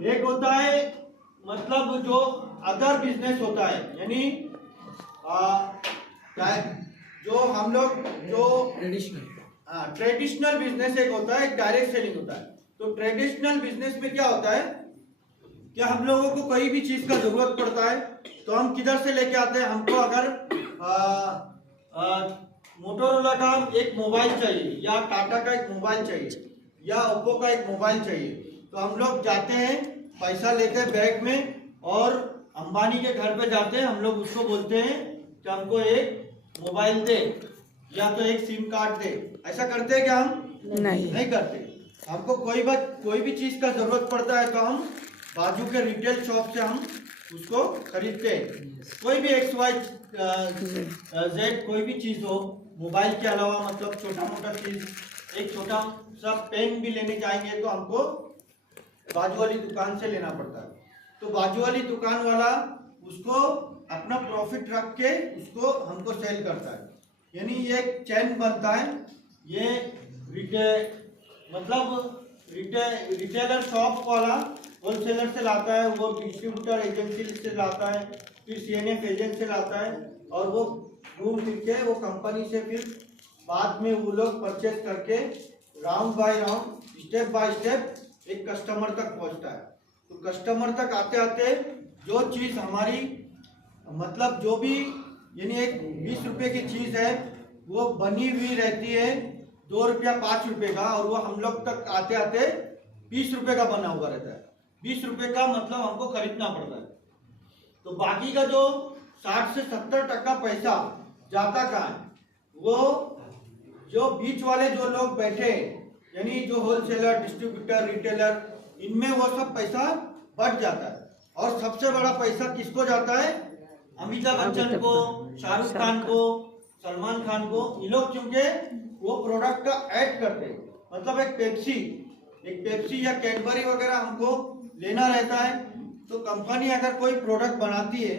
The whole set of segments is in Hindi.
एक होता है मतलब जो अदर बिजनेस होता है, यानी जो हम लोग जो ट्रेडिशनल बिजनेस एक होता है, एक डायरेक्ट सेलिंग होता है। तो ट्रेडिशनल बिजनेस में क्या होता है कि हम लोगों को कोई भी चीज का जरूरत पड़ता है तो हम किधर से लेके आते हैं। हमको अगर मोटोरोला का एक मोबाइल चाहिए या टाटा का एक मोबाइल चाहिए या ओप्पो का एक मोबाइल चाहिए, तो हम लोग जाते हैं, पैसा लेते हैं बैग में और अंबानी के घर पे जाते हैं। हम लोग उसको बोलते हैं कि हमको एक मोबाइल दे या तो एक सिम कार्ड दे। ऐसा करते हैं क्या हम? नहीं करते। हमको कोई भी चीज का जरूरत पड़ता है तो हम बाजू के रिटेल शॉप से हम उसको खरीदते हैं। कोई भी XYZ कोई भी चीज हो, मोबाइल के अलावा मतलब छोटा मोटा चीज, एक छोटा सा पेन भी लेने जाएंगे तो हमको बाजू वाली दुकान से लेना पड़ता है। तो बाजू वाली दुकान वाला उसको अपना प्रॉफिट रख के उसको हमको सेल करता है, यानी ये एक चैन बनता है। ये रिटेलर शॉप वाला होलसेलर से लाता है, वो डिस्ट्रीब्यूटर एजेंसी से लाता है, फिर CNF एजेंट से लाता है और वो घूम फिर के वो कंपनी से फिर बाद में वो लोग परचेज करके round bye round, step by step एक कस्टमर तक पहुंचता है। तो कस्टमर तक आते आते जो चीज़ हमारी मतलब जो भी यानी एक 20 रुपये की चीज़ है वो बनी हुई रहती है 2 रुपया 5 रुपये का, और वो हम लोग तक आते आते 20 रुपये का बना हुआ रहता है। 20 रुपये का मतलब हमको खरीदना पड़ता है। तो बाकी का जो 60 से 70% पैसा जाता कहाँ है? वो जो बीच वाले जो लोग बैठे यानी जो होलसेलर, डिस्ट्रीब्यूटर, रिटेलर, इनमें वो सब पैसा बढ़ जाता है। और सबसे बड़ा पैसा किसको जाता है? अमिताभ बच्चन को, शाहरुख खान को, सलमान खान को। ये लोग क्योंकि वो प्रोडक्ट का ऐड करते हैं, मतलब एक पेप्सी या कैडबरी वगैरह हमको लेना रहता है तो कंपनी अगर कोई प्रोडक्ट बनाती है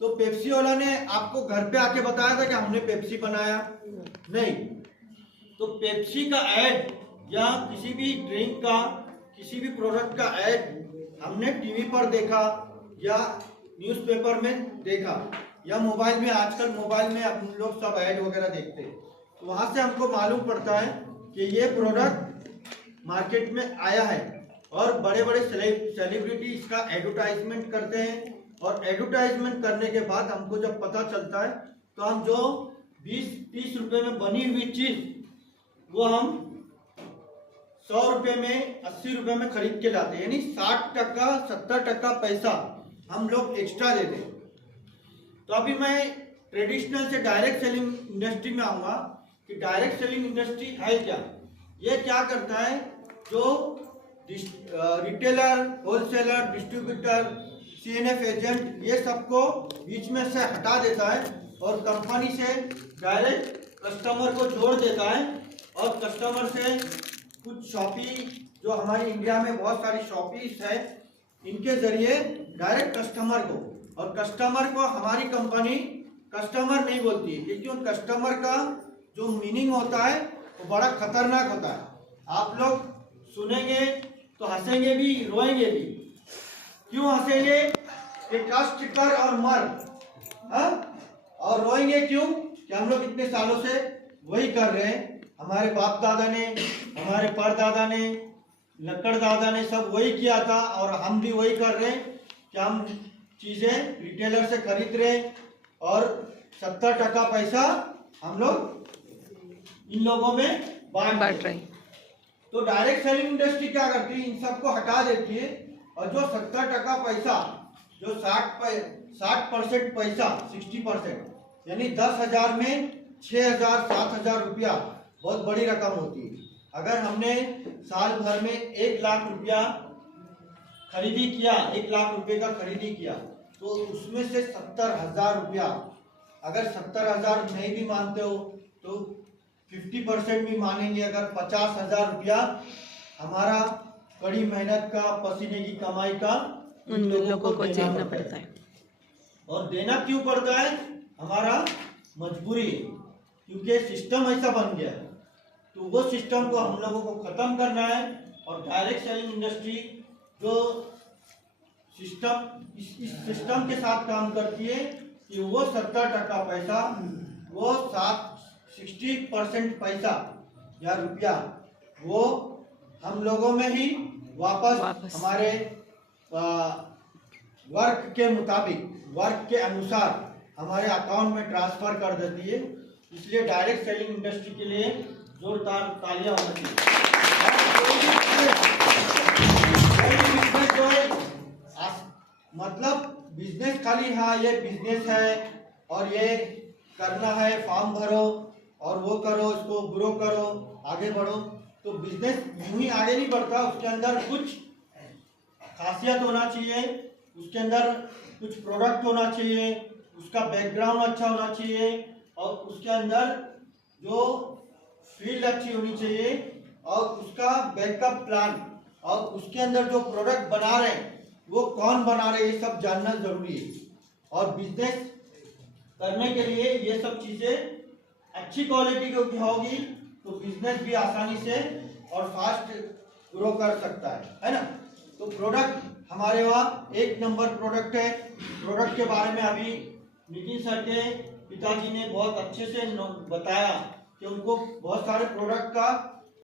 तो पेप्सी वाला ने आपको घर पे आके बताया था कि हमने पेप्सी बनाया? नहीं। तो पेप्सी का ऐड या किसी भी ड्रिंक का, किसी भी प्रोडक्ट का ऐड हमने टीवी पर देखा या न्यूज़पेपर में देखा या मोबाइल में, आजकल मोबाइल में हम लोग सब ऐड वगैरह देखते हैं, तो वहाँ से हमको मालूम पड़ता है कि ये प्रोडक्ट मार्केट में आया है। और बड़े बड़े सेलिब्रिटी इसका एडवर्टाइजमेंट करते हैं, और एडवर्टाइजमेंट करने के बाद हमको जब पता चलता है तो हम जो 20-30 रुपये में बनी हुई चीज़ वो हम 100 रुपये में, 80 रुपये में खरीद के लाते हैं, यानी 60% 70% पैसा हम लोग एक्स्ट्रा देते हैं। तो अभी मैं ट्रेडिशनल से डायरेक्ट सेलिंग इंडस्ट्री में आऊँगा कि डायरेक्ट सेलिंग इंडस्ट्री है क्या। ये क्या करता है? जो retailer, wholesaler, distributor, CNF agent, ये सबको बीच में से हटा देता है और कंपनी से डायरेक्ट कस्टमर को जोड़ देता है। और कस्टमर से कुछ शॉपी, जो हमारी इंडिया में बहुत सारी शॉपीज है, इनके जरिए डायरेक्ट कस्टमर को, और कस्टमर को हमारी कंपनी कस्टमर नहीं बोलती है, क्योंकि उन कस्टमर का जो मीनिंग होता है वो बड़ा खतरनाक होता है। आप लोग सुनेंगे तो हंसेंगे भी, रोएंगे भी। क्यों हंसेंगे? कि कष्ट कर और मर, और रोएंगे क्यों? कि हम लोग इतने सालों से वही कर रहे हैं, हमारे बाप दादा ने, हमारे परदादा ने, लक्कड़ दादा ने सब वही किया था और हम भी वही कर रहे हैं कि हम चीज़ें रिटेलर से खरीद रहे हैं और 70% पैसा हम लोग इन लोगों में बांट रहे हैं। तो डायरेक्ट सेलिंग इंडस्ट्री क्या करती है? इन सबको हटा देती है और जो 70% पैसा, जो 60% पैसा, 60%, यानी 10,000 में 6,000 7,000 रुपया बहुत बड़ी रकम होती है। अगर हमने साल भर में 1 लाख रुपया खरीदी किया, 1 लाख रुपये का खरीदी किया, तो उसमें से 70,000 रुपया, अगर 70,000 नहीं भी मानते हो तो 50% भी मानेंगे, अगर 50,000 रुपया हमारा कड़ी मेहनत का, पसीने की कमाई का उन लोगों को देना पड़ता है। और देना क्यों पड़ता है? हमारा मजबूरी है, क्योंकि सिस्टम ऐसा बन गया है। तो वो सिस्टम को हम लोगों को खत्म करना है। और डायरेक्ट सेलिंग इंडस्ट्री जो इस सिस्टम के साथ काम करती है कि वो 70% पैसा, वो 60% पैसा या रुपया वो हम लोगों में ही वापस हमारे वर्क के मुताबिक, वर्क के अनुसार हमारे अकाउंट में ट्रांसफर कर देती है। इसलिए डायरेक्ट सेलिंग इंडस्ट्री के लिए जोरदार तालियां होनी चाहिए। मतलब बिजनेस खाली हाँ ये बिजनेस है और ये करना है, फॉर्म भरो और वो करो, इसको ग्रो करो, आगे बढ़ो, तो बिजनेस यूं ही आगे नहीं बढ़ता। उसके अंदर कुछ खासियत होना चाहिए, उसके अंदर कुछ प्रोडक्ट होना चाहिए, उसका बैकग्राउंड अच्छा होना चाहिए और उसके अंदर जो फील्ड अच्छी होनी चाहिए और उसका बैकअप प्लान और उसके अंदर जो प्रोडक्ट बना रहे हैं वो कौन बना रहे हैं, ये सब जानना जरूरी है। और बिजनेस करने के लिए ये सब चीजें अच्छी क्वालिटी की होगी तो बिजनेस भी आसानी से और फास्ट ग्रो कर सकता है ना। तो प्रोडक्ट हमारे वहाँ 1 नंबर प्रोडक्ट है। प्रोडक्ट के बारे में अभी नितिन सर के पिताजी ने बहुत अच्छे से बताया कि उनको बहुत सारे प्रोडक्ट का